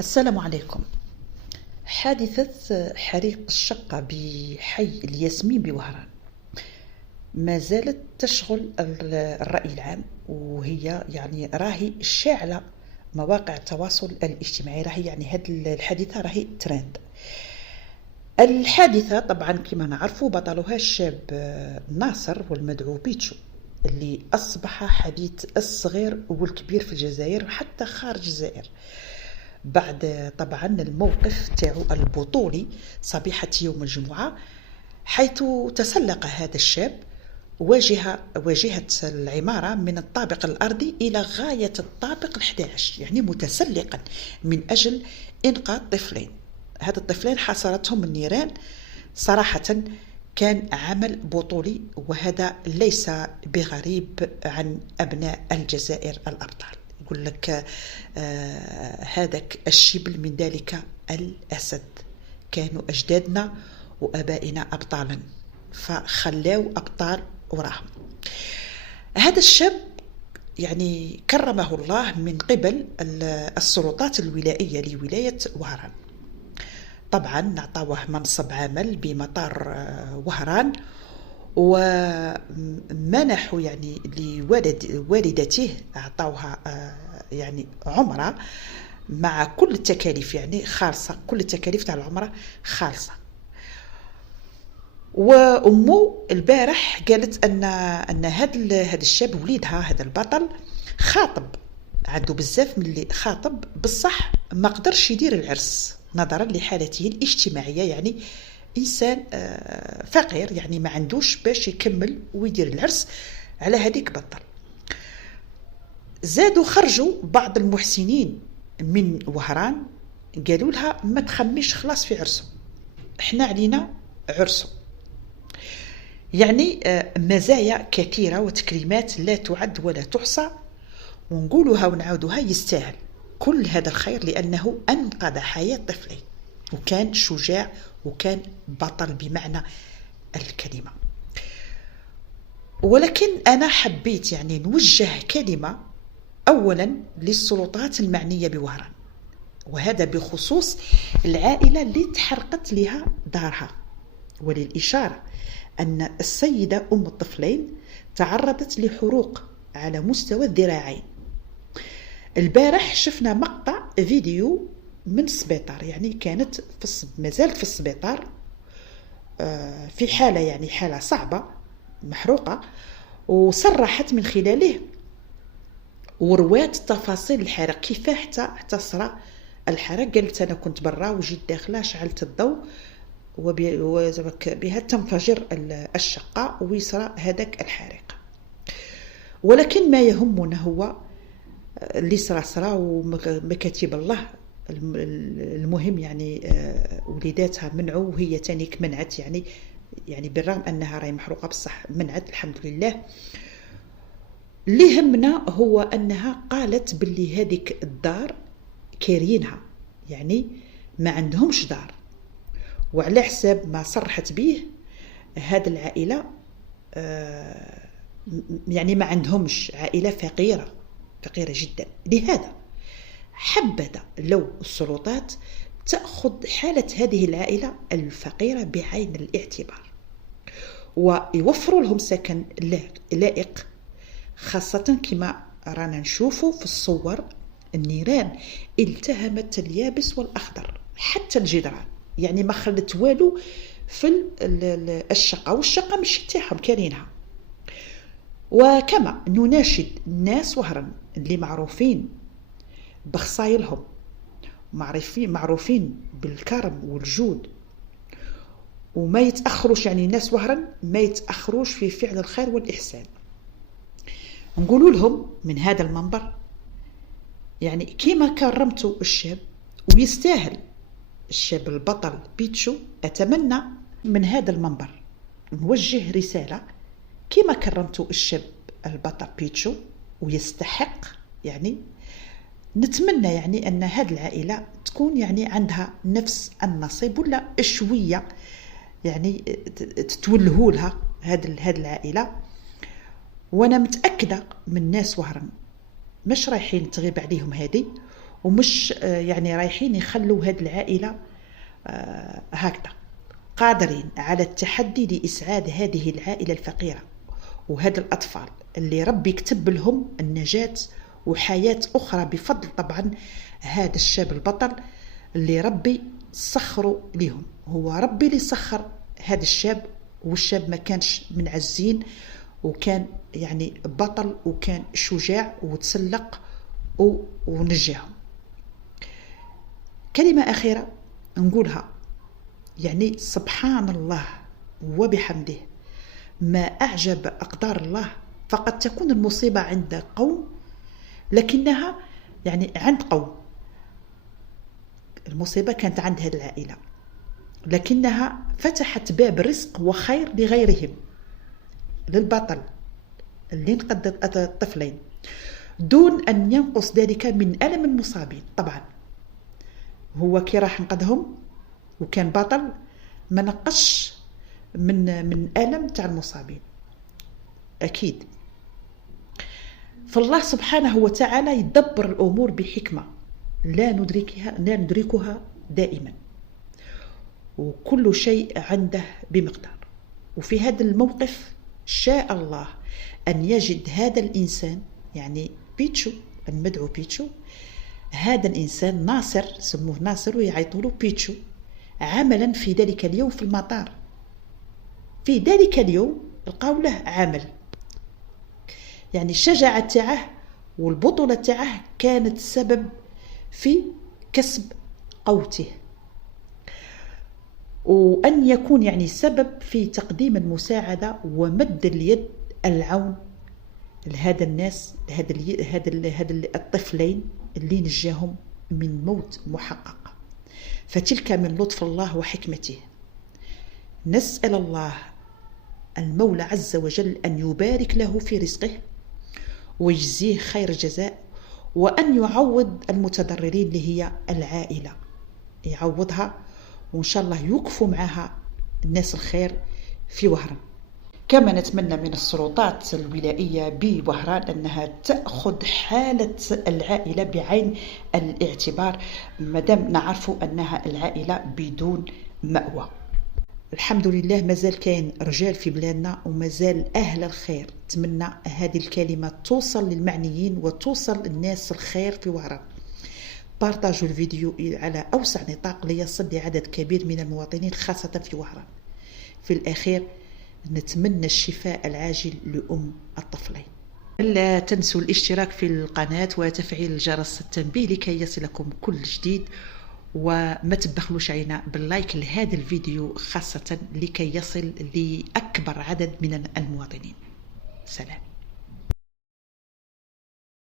السلام عليكم. حادثة حريق الشقة بحي الياسمين بوهران ما زالت تشغل الرأي العام، وهي راهي شاعلة مواقع التواصل الاجتماعي. راهي هذه الحادثة راهي ترند. الحادثة طبعا كما نعرفوا بطلها الشاب ناصر والمدعو بيتشو، اللي أصبح حديث الصغير والكبير في الجزائر وحتى خارج الجزائر بعد طبعا الموقف تاعو البطولي صبيحة يوم الجمعة، حيث تسلق هذا الشاب واجهة العمارة من الطابق الأرضي إلى غاية الطابق ال11، متسلقا من أجل إنقاذ طفلين. هذا الطفلين حاصرتهم النيران. صراحة كان عمل بطولي، وهذا ليس بغريب عن أبناء الجزائر الأبطال. يقول لك هذاك الشبل من ذلك الأسد، كانوا أجدادنا وأبائنا أبطالا فخلاو أبطال وراهم. هذا الشاب كرمه الله من قبل السلطات الولائية لولاية وهران. طبعا نعطوه منصب عمل بمطار وهران، ومنحوا لوالدته أعطوها عمرة مع كل التكاليف خالصة، كل التكاليف تاع العمرة خالصة. وأمه البارح قالت أن هذا الشاب وليدها، هذا البطل خاطب، عنده بزاف من اللي خاطب، بصح ما قدرش يدير العرس نظرا لحالته الاجتماعية. إنسان فقير، ما عندوش باش يكمل ويدير العرس، على هذيك بطل. زادوا خرجوا بعض المحسنين من وهران قالوا لها ما تخميش خلاص في عرسه، احنا علينا عرسه. مزايا كثيرة وتكريمات لا تعد ولا تحصى، ونقولها ونعودها، يستاهل كل هذا الخير لأنه أنقذ حياة طفلين، وكان شجاع وكان بطل بمعنى الكلمة. ولكن أنا حبيت نوجه كلمة أولا للسلطات المعنية بوهران، وهذا بخصوص العائلة اللي تحرقت لها دارها، وللإشارة أن السيدة أم الطفلين تعرضت لحروق على مستوى الذراعين. البارح شفنا مقطع فيديو من السبيطار، كانت ما زالت في السبيطار في حالة حالة صعبة، محروقة، وصرحت من خلاله وروات تفاصيل الحرق، كيف حتى صرا الحرق. قالت أنا كنت برا وجيت داخلة، شعلت الضوء وبها تنفجر الشقة ويصرى هذاك الحريق. ولكن ما يهمنا هو اللي صرا ومكاتب الله. المهم وليداتها منعوا، وهي تانيك منعت، بالرغم أنها راهي محروقة بصح منعت الحمد لله. اللي يهمنا هو أنها قالت باللي هذيك الدار كارينها، ما عندهمش دار، وعلى حساب ما صرحت به هذه العائلة ما عندهمش، عائلة فقيرة جدا. لهذا حبذا لو السلطات تأخذ حالة هذه العائلة الفقيرة بعين الاعتبار، ويوفروا لهم سكن لائق، خاصة كما رانا نشوفوا في الصور النيران التهمت اليابس والأخضر حتى الجدران، ما خلت والو في الشقة، والشقة مش تاعهم كارينها. وكما نناشد الناس وهران اللي معروفين بخصايلهم، معروفين بالكرم والجود، وما يتأخروش، الناس وهران ما يتأخروش في فعل الخير والإحسان. نقولوا لهم من هذا المنبر كيما كرمتوا الشاب ويستاهل الشاب البطل بيتشو، أتمنى من هذا المنبر نوجه رسالة كيما كرمتوا الشاب البطل بيتشو ويستحق. نتمنى أن هذه العائلة تكون عندها نفس النصيب، ولا شوية تتوله لها هذه العائلة. وانا متأكدة من ناس وهران مش رايحين تغيب عليهم هذه، ومش يعني رايحين يخلوا هذه العائلة هكذا، قادرين على التحدي لإسعاد هذه العائلة الفقيرة وهذا الأطفال اللي ربي كتب لهم النجاة وحياة أخرى بفضل طبعا هذا الشاب البطل اللي ربي سخره لهم. هو ربي اللي سخر هذا الشاب، والشاب ما كانش منعزين، وكان يعني بطل وكان شجاع وتسلق ونجاهم. كلمة أخيرة نقولها، يعني سبحان الله وبحمده، ما أعجب أقدار الله. فقد تكون المصيبة عند قوم، لكنها يعني عند قوم، المصيبة كانت عند هذه العائلة لكنها فتحت باب رزق وخير لغيرهم، للبطل اللي انقذ الطفلين دون أن ينقص ذلك من ألم المصابين. طبعا هو كي راح انقذهم وكان بطل ما نقص من ألم تاع المصابين أكيد. فالله سبحانه وتعالى يدبر الأمور بحكمة لا ندركها دائما، وكل شيء عنده بمقدار. وفي هذا الموقف شاء الله أن يجد هذا الإنسان، يعني بيتشو المدعو بيتشو، هذا الإنسان ناصر، سموه ناصر ويعيطوا له بيتشو، عملا في ذلك اليوم في المطار. في ذلك اليوم لقاو له عمل، يعني الشجاعة تاعه والبطولة تاعه كانت سبب في كسب قوته، وأن يكون يعني سبب في تقديم المساعدة ومد اليد العون لهذا الناس، هذا الطفلين اللي نجاهم من موت محقق. فتلك من لطف الله وحكمته. نسأل الله المولى عز وجل أن يبارك له في رزقه ويجزيه خير جزاء، وأن يعوض المتضررين اللي هي العائلة، يعوضها وإن شاء الله يكفوا معها الناس الخير في وهران. كما نتمنى من السلطات الولائية بوهران أنها تأخذ حالة العائلة بعين الاعتبار، مادام نعرف أنها العائلة بدون مأوى. الحمد لله مازال كاين رجال في بلادنا ومازال أهل الخير. نتمنى هذه الكلمة توصل للمعنيين وتوصل للناس الخير في وهران. بارتاجوا الفيديو على أوسع نطاق ليصل لعدد كبير من المواطنين خاصة في وهران. في الأخير نتمنى الشفاء العاجل لأم الطفلين. لا تنسوا الاشتراك في القناة وتفعيل جرس التنبيه لكي يصلكم كل جديد، وما تبخلوش علينا باللايك لهذا الفيديو خاصة لكي يصل لأكبر عدد من المواطنين. سلام.